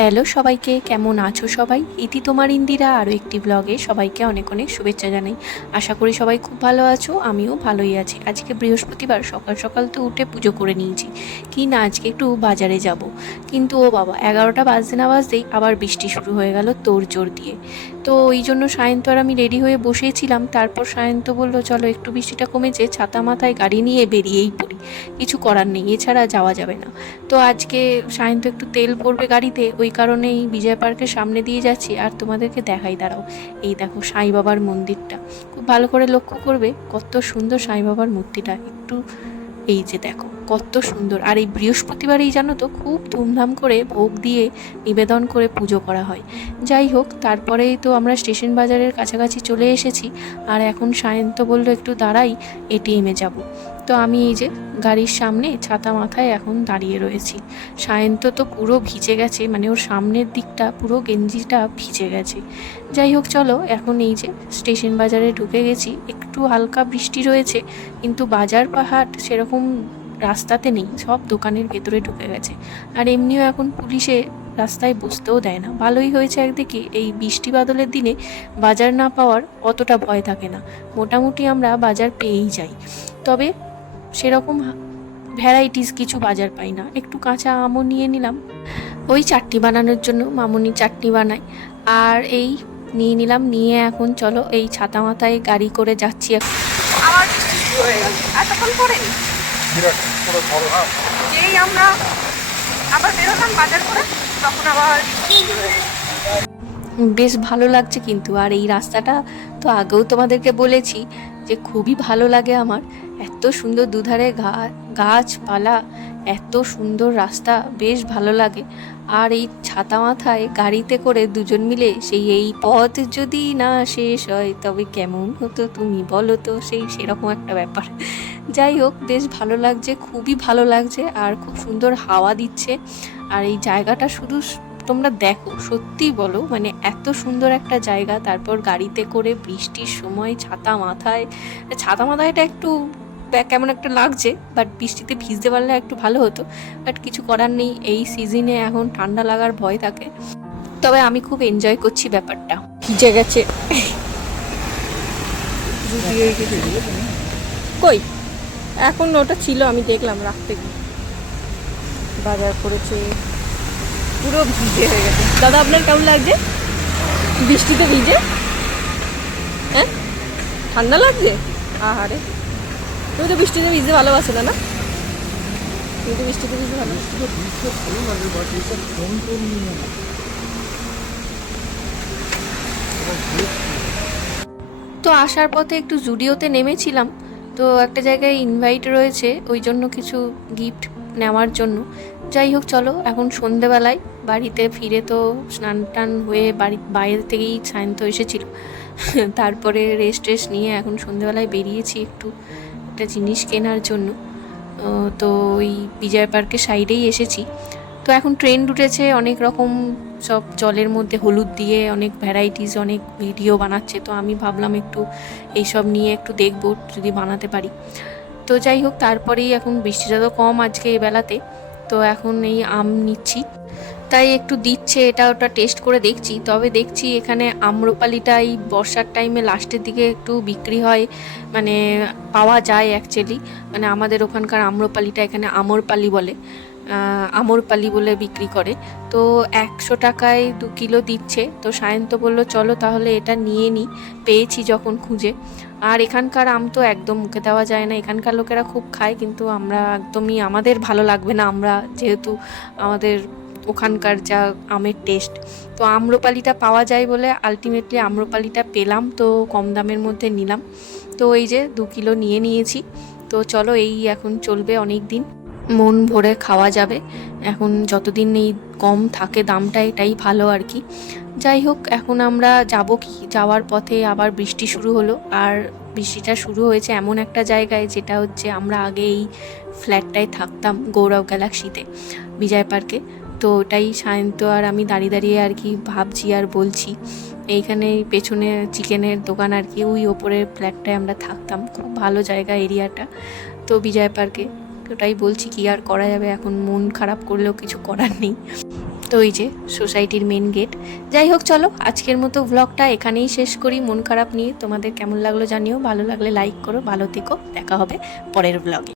Hello সবাইকে, কেমন আছো সবাই? ইতি তোমার ইন্দিরা আরও একটি ব্লগে সবাইকে অনেক অনেক শুভেচ্ছা জানাই। আশা করি সবাই খুব ভালো আছো, আমিও ভালোই আছি। আজকে বৃহস্পতিবার, সকাল সকাল তো উঠে পুজো করে নিয়েছি। কি না আজকে একটু বাজারে যাব, কিন্তু ও বাবা 11টা বাজতে না বাজতেই আবার বৃষ্টি শুরু হয়ে গেল তোড়জোড় দিয়ে। তো ওই জন্য সায়ন্ত আর আমি রেডি হয়ে বসেছিলাম। তারপর সায়ন্ত বললো চলো একটু বৃষ্টিটা কমেছে, ছাতা মাথায় গাড়ি নিয়ে বেরিয়েই পড়ি, কিছু করার নেই, এছাড়া যাওয়া যাবে না। তো আজকে সায়ন্ত একটু তেল পড়বে গাড়িতে, ওই কারণেই বিজয় পার্কের সামনে দিয়ে যাচ্ছি। আর তোমাদেরকে দেখাই, দাঁড়াও, এই দেখো সাই বাবার মন্দিরটা, খুব ভালো করে লক্ষ্য করবে কত সুন্দর সাই বাবার মূর্তিটা। একটু এই যে দেখো কত সুন্দর। আর এই বৃহস্পতিবারেই জানো তো খুব ধুমধাম করে ভোগ দিয়ে নিবেদন করে পুজো করা হয়। যাই হোক, তারপরেই তো আমরা স্টেশন বাজারের কাছাকাছি চলে এসেছি। আর এখন সায়ন্ত বললো একটু দাঁড়াই, এটিএমে যাব। তো আমি এই যে গাড়ির সামনে ছাতা মাথায় এখন দাঁড়িয়ে রয়েছি। সায়ন্ত তো পুরো ভিজে গেছে, মানে ওর সামনের দিকটা পুরো গেঞ্জিটা ভিজে গেছে। যাই হোক চলো, এখন এই যে স্টেশন বাজারে ঢুকে গেছি। একটু হালকা বৃষ্টি রয়েছে, কিন্তু বাজার পাহাড় সেরকম রাস্তাতে নেই, সব দোকানের ভেতরে ঢুকে গেছে। আর এমনিও এখন পুলিশে রাস্তায় বসতেও দেয় না। ভালোই হয়েছে একদিকে, এই বৃষ্টি বাদলের দিনে বাজার না পাওয়ার অতটা ভয় থাকে না। মোটামুটি আমরা বাজার পেয়েই যাই। তবে সেরকম ভ্যারাইটিস কিছু বাজার পাই না। একটু কাঁচা আমও নিয়ে নিলাম, ওই চাটনি বানানোর জন্য, মামুনি চাটনি বানায়। আর এই নিয়ে নিলাম, নিয়ে এখন চলো এই ছাতা মাথায় গাড়ি করে যাচ্ছি। আবার বৃষ্টি শুরু হয়ে গেল এতক্ষণ পরে। যেই আমরা আবার বেরোলাম বাজার করে, তখন আবার বৃষ্টি শুরু হয়ে গেল। বেশ ভালো লাগছে কিন্তু। আর এই রাস্তাটা তো আগেও তোমাদেরকে বলেছি যে খুবই ভালো লাগে আমার। এত সুন্দর দুধারে গাছপালা, এত সুন্দর রাস্তা, বেশ ভালো লাগে। আর এই ছাতা মাথায় গাড়িতে করে দুজন মিলে সেই এই পথ যদি না শেষ হয় তবে কেমন হতো তুমি বলো তো, সেরকম একটা ব্যাপার। যাই হোক, বেশ ভালো লাগছে, খুবই ভালো লাগছে। আর খুব সুন্দর হাওয়া দিচ্ছে। আর এই জায়গাটা শুধু তোমরা দেখো, সত্যি বলো, মানে এত সুন্দর একটা জায়গা। তারপর গাড়িতে করে বৃষ্টির সময় ছাতা মাথায়টা একটু কেমন একটা লাগছে, বাট বৃষ্টিতে ভিজতে পারলে একটু ভালো হতো। বাট কিছু করার নেই, এই সিজনে এখন ঠান্ডা লাগার ভয় থাকে। তবে আমি খুব এনজয় করছি ব্যাপারটা। ভিজে গেছে কই এখন ওটা ছিল, আমি দেখলাম রাখতে গিয়ে বাজার করেছে, পুরো ভিজে হয়ে গেছে। দাদা আপনার কেমন লাগছে বৃষ্টিতে ভিজে? হ্যাঁ, ঠান্ডা লাগছে? আহারে, তুমি তো বৃষ্টিতে ভিজতে ভালোবাসো না? তুমি তো বৃষ্টিতে ভিজতে ভালোবাসো। তো আসার পথে একটু জুডিওতে নেমেছিলাম। তো একটা জায়গায় ইনভাইট রয়েছে, ওই জন্য কিছু গিফট নেওয়ার জন্য। যাই হোক চলো, এখন সন্ধেবেলায় বাড়িতে ফিরে তো স্নান টান হয়ে বাইরে থেকেই সায়ন্ত এসেছিল। তারপরে রেস্ট নিয়ে এখন সন্ধেবেলায় বেরিয়েছি একটু একটা জিনিস কেনার জন্য। তো ওই বিজয় পার্কের সাইডেই এসেছি। তো এখন ট্রেন্ড উঠেছে অনেক রকম, সব জলের মধ্যে হলুদ দিয়ে অনেক ভ্যারাইটিস, অনেক ভিডিও বানাচ্ছে। তো আমি ভাবলাম একটু এইসব নিয়ে একটু দেখবো যদি বানাতে পারি। তো যাই হোক, তারপরেই এখন বৃষ্টিটা তো কম আজকে এই বেলাতে, তো এখন এই আম নিচ্ছি। তাই একটু দিচ্ছে, এটা ওটা টেস্ট করে দেখছি। তবে দেখছি এখানে আম্রপালিটা এই বর্ষার টাইমে লাস্টের দিকে একটু বিক্রি হয়, মানে পাওয়া যায় অ্যাকচুয়ালি। মানে আমাদের ওখানকার আম্রপালিটা এখানে আমরপালি বলে, আমরপালি বলে বিক্রি করে। তো 100 টাকায় 2 কিলো দিচ্ছে। তো সায়ন্ত বললো চলো তাহলে এটা নিয়ে নিই, পেয়েছি যখন খুঁজে। আর এখানকার আম তো একদম মুখে দেওয়া যায় না, এখানকার লোকেরা খুব খায়, কিন্তু আমরা একদমই, আমাদের ভালো লাগবে না, আমরা যেহেতু আমাদের ওখানকার যা আমের টেস্ট। তো আম্রপালিটা পাওয়া যায় বলে আলটিমেটলি আম্রপালিটা পেলাম, তো কম দামের মধ্যে নিলাম। তো এই যে 2 কিলো নিয়ে নিয়েছি। তো চলো, এই এখন চলবে অনেক দিন, মন ভরে খাওয়া যাবে এখন, যতদিন এই কম থাকে দামটা, এটাই ভালো আর কি। যাই হোক, এখন আমরা যাব, কি যাওয়ার পথে আবার বৃষ্টি শুরু হলো। আর বৃষ্টিটা শুরু হয়েছে এমন একটা জায়গায়, যেটা হচ্ছে আমরা আগে এই ফ্ল্যাটটায় থাকতাম গৌরব গ্যালাক্সিতে, বিজয় পার্কে। তো ওটাই সায়ন্ত আর আমি দাঁড়িয়ে দাঁড়িয়ে আর কি ভাবছি আর বলছি। এইখানে পেছনে চিকেনের দোকান আর কি, ওই ওপরের ফ্ল্যাটটায় আমরা থাকতাম, খুব ভালো জায়গা এরিয়াটা। তো বিজয় পার্কে ওটাই বলছি, কি আর করা যাবে, এখন মন খারাপ করলেও কিছু করার নেই। তো এই যে সোসাইটির মেন গেট। যাই হোক চলো আজকের মতো ব্লগটা এখানেই শেষ করি মন খারাপ নিয়ে। তোমাদের কেমন লাগলো জানিও, ভালো লাগলে লাইক করো, ভালো থেকো, দেখা হবে পরের ব্লগে।